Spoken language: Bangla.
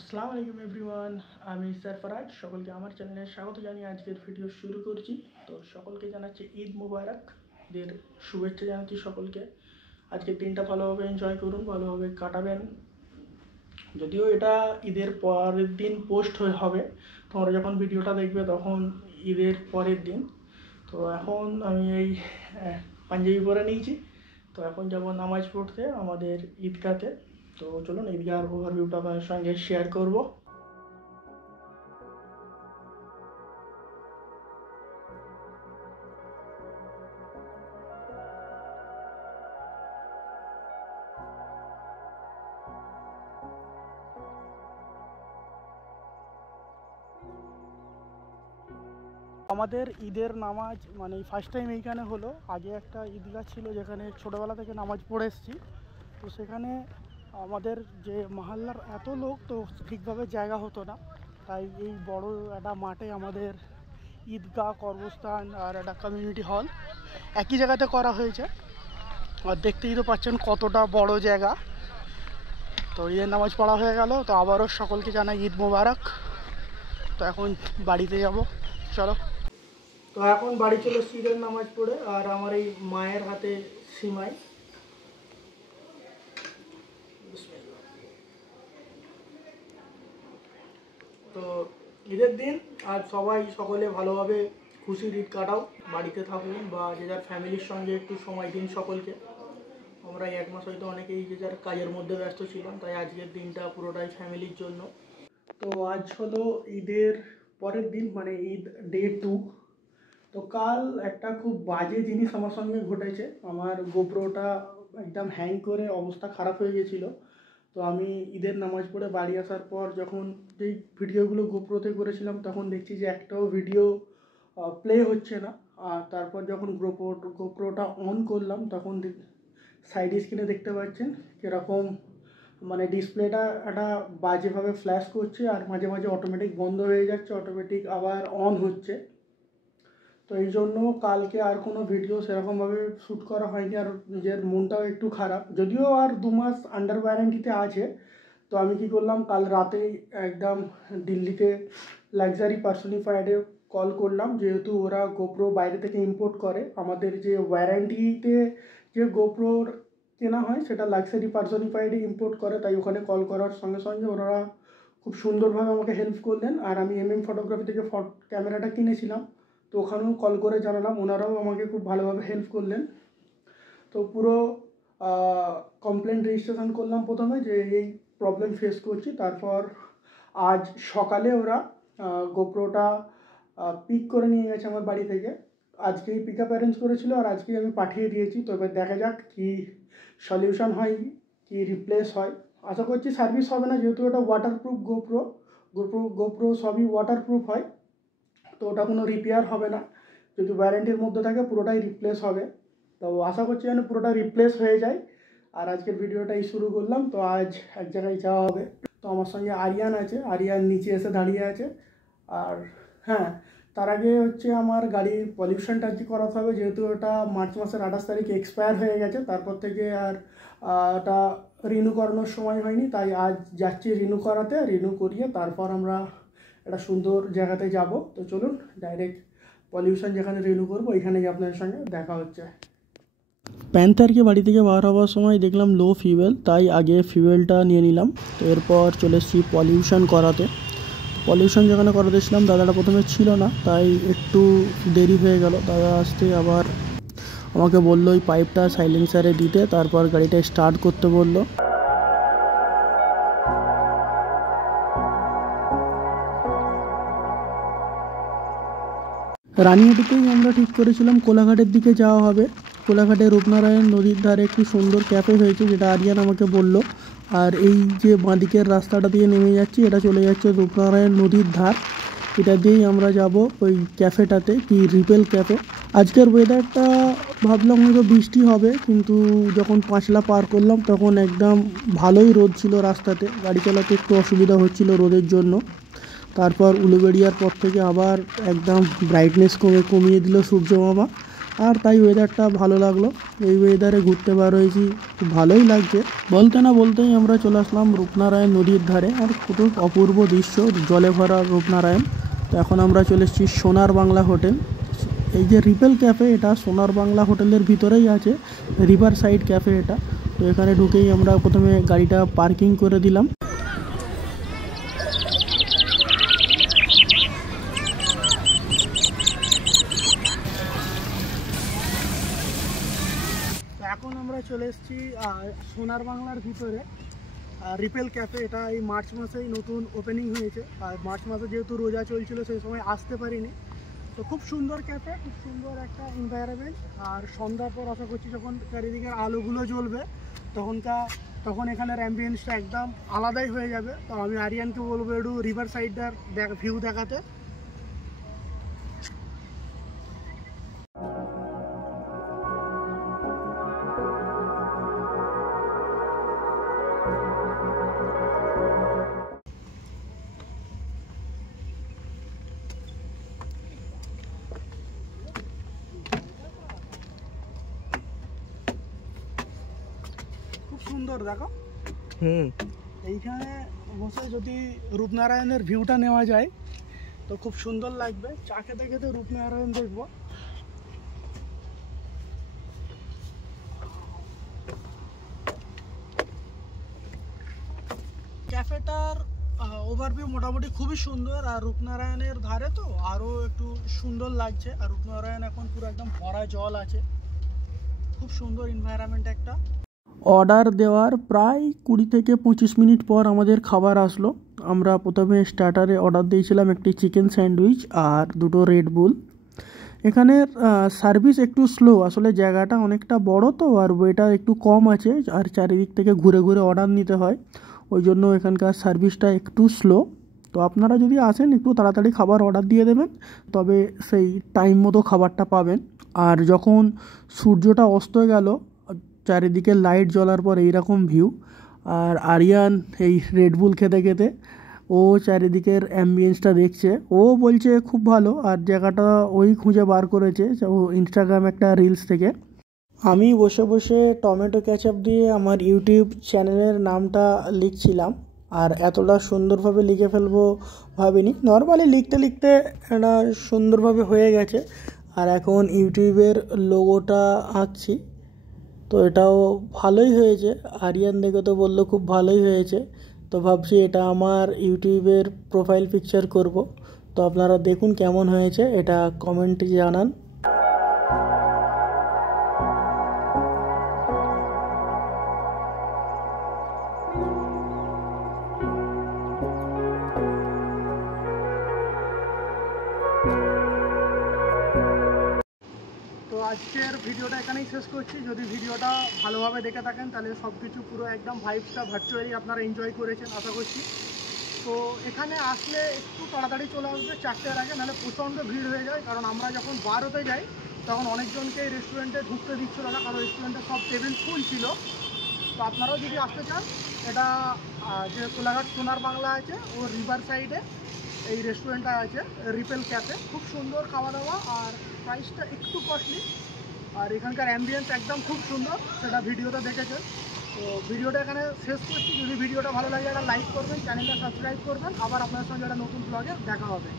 আসসালামু আলাইকুম এভরিওয়ান, আমি সরফরাজ। সকলকে আমার চ্যানেলে স্বাগত জানিয়ে আজকের ভিডিও শুরু করছি। তো সকলকে জানাচ্ছি ঈদ মুবারক, ঈদের শুভেচ্ছা জানাচ্ছি সকলকে। আজকের দিনটা ভালোভাবে এনজয় করুন, ভালোভাবে কাটাবেন। যদিও এটা ঈদের পরের দিন পোস্ট হবে, তোমরা যখন ভিডিওটা দেখবে তখন ঈদের পরের দিন। তো এখন আমি এই পাঞ্জাবি পরে নিয়েছি। তো এখন যাব নামাজ পড়তে আমাদের ঈদগাতে। তো চলুন ঈদগার ওভারভিউটা আপনাদের সঙ্গে শেয়ার করব। আমাদের ঈদের নামাজ মানে ফার্স্ট টাইম এইখানে হলো। আগে একটা ঈদগাহ ছিল যেখানে ছোটোবেলা থেকে নামাজ পড়ে এসেছি। তো সেখানে আমাদের যে মহল্লার এত লোক, তো ঠিকভাবে জায়গা হতো না, তাই এই বড় একটা মাঠে আমাদের ঈদগাহ, কর্মস্থান আর একটা কমিউনিটি হল একই জায়গাতে করা হয়েছে। আর দেখতেই তো পাচ্ছেন কতটা বড় জায়গা। তো ঈদের নামাজ পড়া হয়ে গেল। তো আবারও সকলকে জানাই ঈদ মোবারক। তো এখন বাড়িতে যাব, চলো। তো এখন বাড়ি চলে এসেছি ঈদের নামাজ পড়ে, আর আমার এই মায়ের হাতে সিমাই। তো ঈদের দিন আজ সকলে ভালোভাবে খুশির ঈদ কাটাও, বাড়িতে থাকুন বা যে যার ফ্যামিলির সঙ্গে একটু সময় দিন সকলকে। আমরা এই এক মাস হয়তো অনেকেই যে যার কাজের মধ্যে ব্যস্ত ছিলাম, তাই আজকের দিনটা পুরোটাই ফ্যামিলির জন্য। তো আজ হলো ঈদের পরের দিন, মানে ঈদ ডে 2। তো কাল একটা খুব বাজে জিনিস আমার সঙ্গে ঘটেছে। আমার গোপ্রোটা একদম হ্যাং করে অবস্থা খারাপ হয়ে গেছিলো। তো আমি ঈদের নামাজ পড়ে বাড়ি আসার পর যখন যেই ভিডিওগুলো গোপ্রোতে করেছিলাম, তখন দেখছি যে একটাও ভিডিও প্লে হচ্ছে না। আর তারপর যখন গোপ্রোটা অন করলাম, তখন সাইড স্ক্রিনে দেখতে পাচ্ছেন কীরকম মানে ডিসপ্লেটা একটা বাজেভাবে ফ্ল্যাশ করছে, আর মাঝে মাঝে অটোমেটিক বন্ধ হয়ে যাচ্ছে, অটোমেটিক আবার অন হচ্ছে। তো এই জন্য কালকে আর কোনো ভিডিও সেরকমভাবে শ্যুট করা হয়নি, আর নিজের মনটাও একটু খারাপ। যদিও আর 2 মাস আন্ডার ওয়ারেন্টিতে আছে। তো আমি কি করলাম, কাল রাতেই একদম দিল্লিতে লাক্সারি পার্সোনিফাইডে কল করলাম, যেহেতু ওরা গোপ্রো বাইরে থেকে ইম্পোর্ট করে। আমাদের যে ওয়ারেন্টিতে যে গোপ্রোর কেনা হয় সেটা লাক্সারি পার্সোনিফাইডে ইম্পোর্ট করে, তাই ওখানে কল করার সঙ্গে সঙ্গে ওনারা খুব সুন্দরভাবে আমাকে হেল্প করলেন। আর আমি ফটোগ্রাফি থেকে ক্যামেরাটা কিনেছিলাম, তো ওখানেও কল করে জানালাম, ওনারাও আমাকে খুব ভালোভাবে হেল্প করলেন। তো পুরো কমপ্লেন রেজিস্ট্রেশন করলাম প্রথমে, যে এই প্রবলেম ফেস করছি। তারপর আজ সকালে ওরা গোপ্রোটা পিক করে নিয়ে গেছে আমার বাড়ি থেকে। আজকেই পিক আপ অ্যারেঞ্জ করেছিল, আর আজকেই আমি পাঠিয়ে দিয়েছি। তো এবার দেখা যাক কি সলিউশন হয়, কি রিপ্লেস হয়। আশা করছি সার্ভিস হবে না, যেহেতু ওটা ওয়াটারপ্রুফ গোপ্রো সবই ওয়াটারপ্রুফ হয়। তো ওটা কোনো রিপেয়ার হবে না, যদি ওয়ারেন্টির মধ্যে থাকে পুরোটাই রিপ্লেস হবে। তো আশা করছি যেন পুরোটা রিপ্লেস হয়ে যায়। আর আজকের ভিডিওটাই শুরু করলাম। তো আজ এক জায়গায় যাওয়া হবে। তো আমার সঙ্গে আরিয়ান আছে, আরিয়ান নিচে এসে দাঁড়িয়ে আছে। আর হ্যাঁ, তার আগে হচ্ছে আমার গাড়ির পলিউশন টার্জি করাতে হবে, যেহেতু ওটা মার্চ মাসের 28 তারিখে এক্সপায়ার হয়ে গেছে। তারপর থেকে আর ওটা রিনিউ করানোর সময় হয়নি, তাই আজ যাচ্ছি রিনিউ করাতে। রিনিউ করিয়ে তারপর আমরা একটা সুন্দর জায়গাতে যাব। তো চলুন ডাইরেক্ট পলিউশন যেখানে রিনিউ করবো ওইখানে গিয়ে আপনাদের সঙ্গে দেখা হচ্ছে। প্যান্থারকে বাড়ি থেকে বার হওয়ার সময় দেখলাম লো ফিউয়েল, তাই আগে ফিউয়েলটা নিয়ে নিলাম। তো এরপর চলে এসেছি পলিউশন করাতে। পলিউশন যেখানে করাতেছিলাম দাদাটা প্রথমে ছিল না, তাই একটু দেরি হয়ে গেল। দাদা আসতে আবার আমাকে বললো ওই পাইপটা সাইলেন্সারে দিতে, তারপর গাড়িটা স্টার্ট করতে বললো। রানিহাটিতেই আমরা ঠিক করেছিলাম কোলাঘাটের দিকে যাওয়া হবে। কোলাঘাটে রূপনারায়ণ নদীর ধারে একটি সুন্দর ক্যাফে হয়েছে, যেটা আরিয়ান আমাকে বলল। আর এই যে বাঁদিকের রাস্তাটা দিয়ে নেমে যাচ্ছি, এটা চলে যাচ্ছে রূপনারায়ণ নদীর ধার। এটা দিয়েই আমরা যাব ওই ক্যাফেটাতে, কি রিপেল ক্যাফে। আজকের ওয়েদারটা ভাবলাম হয়তো বৃষ্টি হবে, কিন্তু যখন পাঁচলা পার করলাম তখন একদম ভালোই রোদ ছিল রাস্তাতে। গাড়ি চালাতে একটু অসুবিধা হচ্ছিল রোদের জন্য। তারপর উলুবেড়িয়ার পর থেকে আবার একদম ব্রাইটনেস কমিয়ে দিল সূর্য মামা। আর তাই ওয়েদারটা ভালো লাগলো। এই ওয়েদারে ঘুরতে বার হয়েছি, খুব ভালোই লাগছে। বলতে না বলতেই আমরা চলে আসলাম রূপনারায়ণ নদীর ধারে, আর খুব অপূর্ব দৃশ্য, জলে ভরা রূপনারায়ণ। তো এখন আমরা চলে এসেছি সোনার বাংলা হোটেল। এই যে রিপেল ক্যাফে, এটা সোনার বাংলা হোটেলের ভিতরেই আছে, রিভার সাইড ক্যাফে এটা। তো এখানে ঢুকেই আমরা প্রথমে গাড়িটা পার্কিং করে দিলাম। এখন আমরা চলে এসেছি সোনার বাংলার ভিতরে রিপেল ক্যাফে। এটা এই মার্চ মাসেই নতুন ওপেনিং হয়েছে, আর মার্চ মাসে যেহেতু রোজা চলছিল সেই সময় আসতে পারিনি। তো খুব সুন্দর ক্যাফে, খুব সুন্দর একটা এনভায়রনমেন্ট। আর সন্ধ্যার পর আশা করছি যখন চারিদিকের আলোগুলো জ্বলবে তখন এখানের অ্যাম্বিয়েন্সটা একদম আলাদাই হয়ে যাবে। তো আমি আরিয়ানকে বলবো একটু রিভার সাইডটার ভিউ দেখাতে। সুন্দর দেখো, এইখানে বসে যদি রূপনারায়ণের ভিউটা নেওয়া যায় তো খুব সুন্দর লাগবে। চা খেতে খেতে রূপনারায়ণ দেখবো। ক্যাফেটার ওভারভিউ মোটামুটি খুবই সুন্দর, আর রূপনারায়ণের ধারে তো আরও একটু সুন্দর লাগছে। আর রূপনারায়ণ এখন পুরো একদম ভরা জল আছে, খুব সুন্দর এনভায়রনমেন্ট একটা। অর্ডার দেওয়ার প্রায় 20 থেকে 25 মিনিট পর আমাদের খাবার আসলো। আমরা প্রথমে স্টার্টারে অর্ডার দিয়েছিলাম একটি চিকেন স্যান্ডউইচ আর 2টো রেড বুল। এখানের সার্ভিস একটু স্লো, আসলে জায়গাটা অনেকটা বড় তো, আর ওয়েটার একটু কম আছে, আর চারিদিক থেকে ঘুরে ঘুরে অর্ডার নিতে হয়, ওই জন্য এখানকার সার্ভিসটা একটু স্লো। তো আপনারা যদি আসেন একটু তাড়াতাড়ি খাবার অর্ডার দিয়ে দেবেন, তবে সেই টাইম মতো খাবারটা পাবেন। আর যখন সূর্যটা অস্ত গেল, চারিদিকে লাইট জ্বলার পর এইরকম ভিউ। আর আরিয়ান এই রেডবুল খেতে খেতে ও চারিদিকের অ্যাম্বিয়েন্সটা দেখছে, ও বলছে খুব ভালো। আর জায়গাটা ওই খুঁজে বার করেছে ও ইনস্টাগ্রাম একটা রিলস থেকে। আমি বসে বসে টমেটো ক্যাচাপ দিয়ে আমার ইউটিউব চ্যানেলের নামটা লিখছিলাম, আর এতটা সুন্দরভাবে লিখে ফেলবো ভাবিনি। নর্মালি লিখতে লিখতে এটা সুন্দরভাবে হয়ে গেছে। আর এখন ইউটিউবের লোগোটা আঁকছি, তো এটাও ভালোই হয়েছে। আরিয়ান দেখে তো বললো খুব ভালোই হয়েছে। তো ভাবছি এটা আমার ইউটিউবের প্রোফাইল পিকচার করব। তো আপনারা দেখুন কেমন হয়েছে, এটা কমেন্টে জানান। তো আজকের ভিডিওটা এখানেই শেষ করছি। যদি ভিডিওটা ভালোভাবে দেখে থাকেন তাহলে সব কিছু পুরো একদম ভাইবসটা ভার্চুয়ালি আপনারা এনজয় করেছেন আশা করছি। তো এখানে আসলে একটু তাড়াতাড়ি চলে আসবে 4টের আগে, নাহলে প্রচণ্ড ভিড় হয়ে যায়। কারণ আমরা যখন বার হতে যাই তখন অনেকজনকে এই রেস্টুরেন্টে ঢুকতে দিচ্ছিল না, কারণ রেস্টুরেন্টে সব টেবিল ফুল ছিল। তো আপনারাও যদি আসতে চান, এটা যে কোলাঘাট সোনার বাংলা আছে ও রিভার সাইডে এই রেস্টুরেন্টটা আছে রিপেল ক্যাফে। খুব সুন্দর খাওয়া দাওয়া, আর প্রাইসটা একটু কস্টলি। আর এখানকার অ্যাম্বিয়েন্স একদম খুব সুন্দর, সেটা ভিডিওটা দেখেছেন। তো ভিডিওটা এখানে শেষ করছি। যদি ভিডিওটা ভালো লাগে একটা লাইক করবেন, চ্যানেলটা সাবস্ক্রাইব করবেন। আবার আপনার সঙ্গে একটা নতুন ব্লগে দেখা হবে।